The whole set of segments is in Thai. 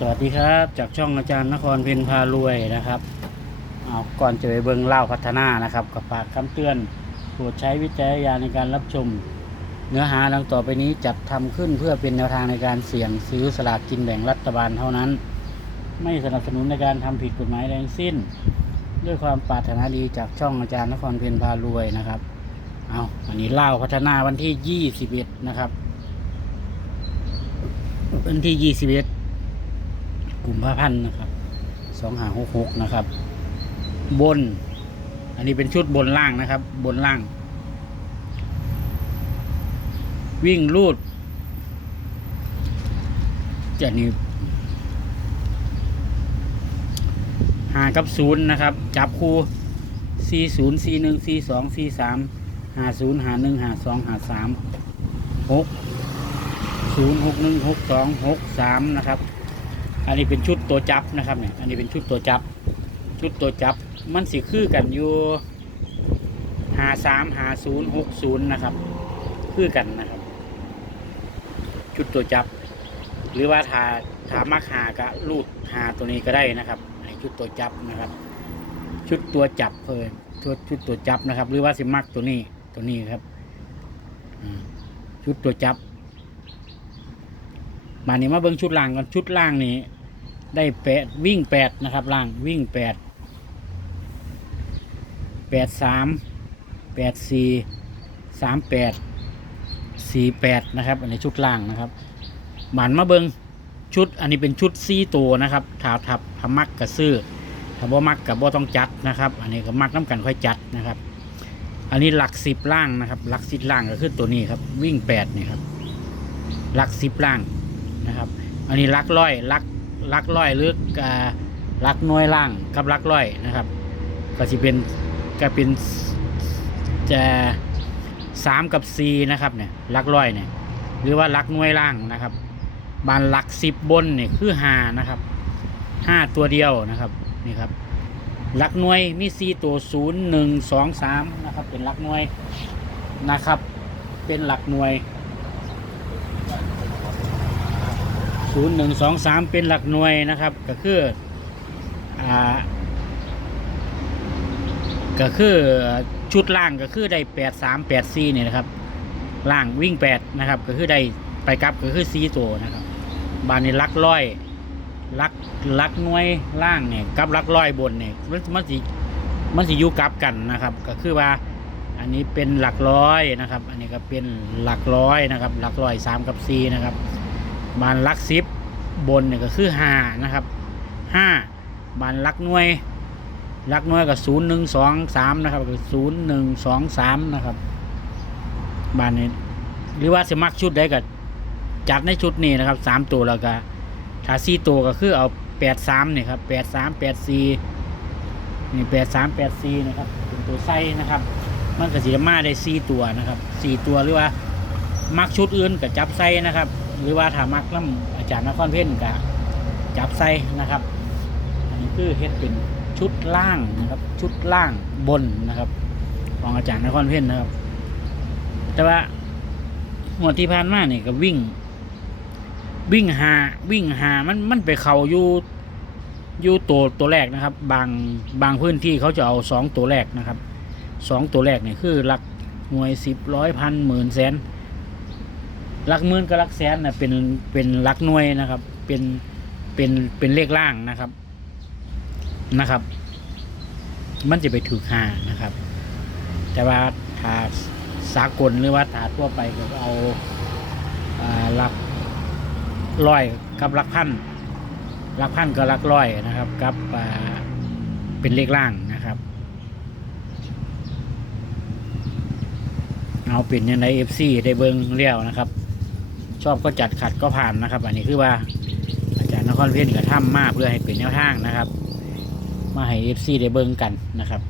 สวัสดีครับ จากช่องอาจารย์นครเพ็ญพารวยนะครับเอาก่อนจะไปเบิงเล่าพัฒนานะครับกับฝากคำเตือนโปรดใช้วิจารณญาณในการรับชม เนื้อหาดังต่อไปนี้จัดทำขึ้นเพื่อเป็นแนวทางในการเสี่ยงซื้อสลากกินแบ่งรัฐบาลเท่านั้น ไม่สนับสนุนในการทำผิดกฎหมายใดทั้งสิ้น ด้วยความปรารถนาดีจากช่องอาจารย์นครเพ็ญพารวยนะครับเอาอันนี้เล่าพัฒนาวันที่ 21 นะครับ วันที่ 21 กลุ่มผ้าพันธ์นะครับสองหาหกหกนะครับ บน อันนี้เป็นชุดบนล่างนะครับ บนล่าง วิ่งลูดจะนี่หากับศูนย์นะครับ จับคู่สี่ศูนย์สี่หนึ่งสี่สองสี่สามหาศูนย์หาหนึ่งหาสองหาสามหกศูนย์หกหนึ่งหกสองหกสามนะครับ อันนี้เป็นชุดตัวจับนะครับเนี่ยอันนี้เป็นชุดตัวจับ ชุดตัวจับมันสิคือกันอยู่หาสามหาศูนย์หกศูนย์นะครับ คือกันนะครับ ชุดตัวจับ หรือว่าถาถามักหากะรูดหาตัวนี้ก็ได้นะครับอันนี้ชุดตัวจับนะครับ ชุดตัวจับเพิ่นชุดชุดตัวจับนะครับ หรือว่าสิมักตัวนี้ตัวนี้ครับชุดตัวจับมานี่มาเบิ้งชุดล่างก่อนชุดล่างนี่ ได้แปดวิ่งแปดนะครับล่างวิ่งแปดแปดสามแปดสี่สามแปดสี่แปดนะครับอันนี้ชุดล่างนะครับหมันมาเบิงชุดอันนี้เป็นชุดซี่ตัวนะครับถาทับทำมักกับซื้อถ้าบ่มักกับบ่ต้องจัดนะครับ อันนี้ก็มักน้ำกันค่อยจัดนะครับ อันนี้หลักสิบล่างนะครับ หลักสิบล่างก็คือตัวนี้ครับ วิ่งแปดนี่ครับหลักสิบล่างนะครับ อันนี้ลักร้อยลัก ลักร้อยหรือลักน้อยล่างกับลักร้อยนะครับก็จะเป็นก็เป็นจะสามกับสี่นะครับเนี่ยลักร้อยเนี่ยหรือว่าลักน้อยล่างนะครับบานลักสิบบนเนี่ยคือหานะครับห้าตัวเดียวนะครับนี่ครับลักน่วยมีสี่ตัวศูนย์หนึ่งสองสามนะครับเป็นลักน่วยนะครับเป็นหลักหน่วย ศูนย์หนึ่งสองสามเป็นหลักหน่วยนะครับ ก็คืออ่าก็คือชุดล่างก็คือได้แปดสามแปดสี่เนี่ยนะครับ ล่างวิ่งแปดนะครับ ก็คือได้ไปกลับก็คือสี่ตัวนะครับ บานนี้ลักร้อยลักลักหน่วยล่างเนี่ยกับลักร้อยบนเนี่ยมันมันสิมันสิอยู่กลับกันนะครับ ก็คือว่า อันนี้เป็นหลักร้อยนะครับ อันนี้ก็เป็นหลักร้อยนะครับ หลักร้อยสามกับสี่นะครับ บานลักซิบบนเนี่ยก็คือห้านะครับห้าบานลักหน่วยลักหน่วยกับศูนย์หนึ่งสองสามนะครับศูนย์หนึ่งสองสามนะครับบานนี้หรือว่าสมัครชุดได้ก็จัดในชุดนี้นะครับสามตัวแล้วก็ถ้าสี่ตัวก็คือเอาแปดสามเนี่ยครับแปดสามแปดสี่นี่แปดสามแปดสี่นะครับเป็นตัวไส้นะครับ มันก็สีมาได้สี่ตัวนะครับสี่ตัวหรือว่ามักชุดอื่นกับจับไส้นะครับ หรือว่าถามักน้ำอาจารย์นครเพ่นกับจับไส้นะครับ อันนี้คือเฮ็ดเป็นชุดล่างนะครับ ชุดล่างบนนะครับ ของอาจารย์นครเพ่นนะครับ แต่ว่าหมวดที่ผ่านมาเนี่ยก็วิ่ง วิ่งหาวิ่งหามันมันไปเข่าอยู่อยู่ตัวตัวแรกนะครับ บางบางพื้นที่เขาจะเอาสองตัวแรกนะครับสองตัวแรกเนี่ยคือหลักหน่วยสิบร้อยพันหมื่นแสน หลักหมื่นกับหลักแสนนะเป็นเป็นหลักหน่วยนะครับ เป็นเป็นเป็นเลขล่างนะครับนะครับ มันจะไปถูกหานะครับ แต่ว่าถ้าสากลหรือว่าถาทั่วไปก็เอาหลักร้อยกับหลักพันหลักพันกับหลักร้อยนะครับกับเป็นเลขล่างนะครับเอาเป็นยังไงเอฟซีได้เบิ้งเลี้ยวนะครับ ชอบก็จัดขัดก็ผ่านนะครับ อันนี้คือว่าอาจารย์นครเพียนกับถ้ำมาเพื่อให้เป็นแนวทางนะครับ มาให้เอฟซีได้เบิ้งกันนะครับ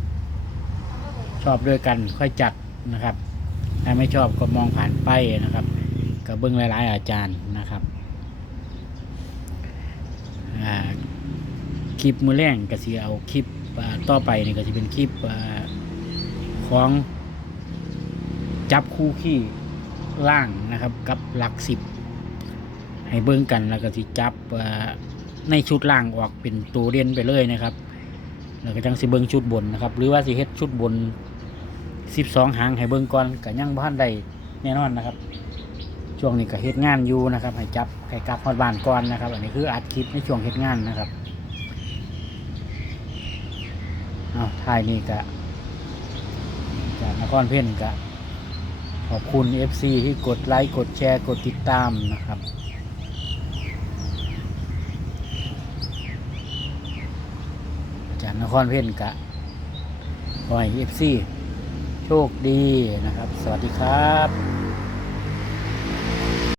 ชอบด้วยกันค่อยจัดนะครับ ถ้าไม่ชอบก็มองผ่านไปนะครับกับเบิ้งหลาย ๆ อาจารย์นะครับคลิปมือแรงก็สิเอาคลิปต่อไปนี่ก็จะเป็นคลิปของจับคู่ขี้ ล่างนะครับ กับหลักสิบให้เบิ่งกันแล้วก็สิจับในชุดล่างออกเป็นตัวเด่นไปเลยนะครับแล้วก็จังสิเบิ้งชุดบนนะครับ หรือว่าสิเฮ็ดชุดบนสิบสองหางให้เบิ้งก่อนก็ยังบ้านใดแน่นอนนะครับ ช่วงนี้ก็เฮ็ดงานอยู่นะครับ ให้จับให้กลับฮอดบ้านก่อนนะครับ อันนี้คืออัดคลิปในช่วงเฮ็ดงานนะครับเอาท้ายนี้ก็จากนครเพ่นก็ ขอบคุณ FC ที่กดไลค์ กดแชร์ กดติดตามนะครับ จากนครเพ่นกะขอให้เอฟซีโชคดีนะครับ สวัสดีครับ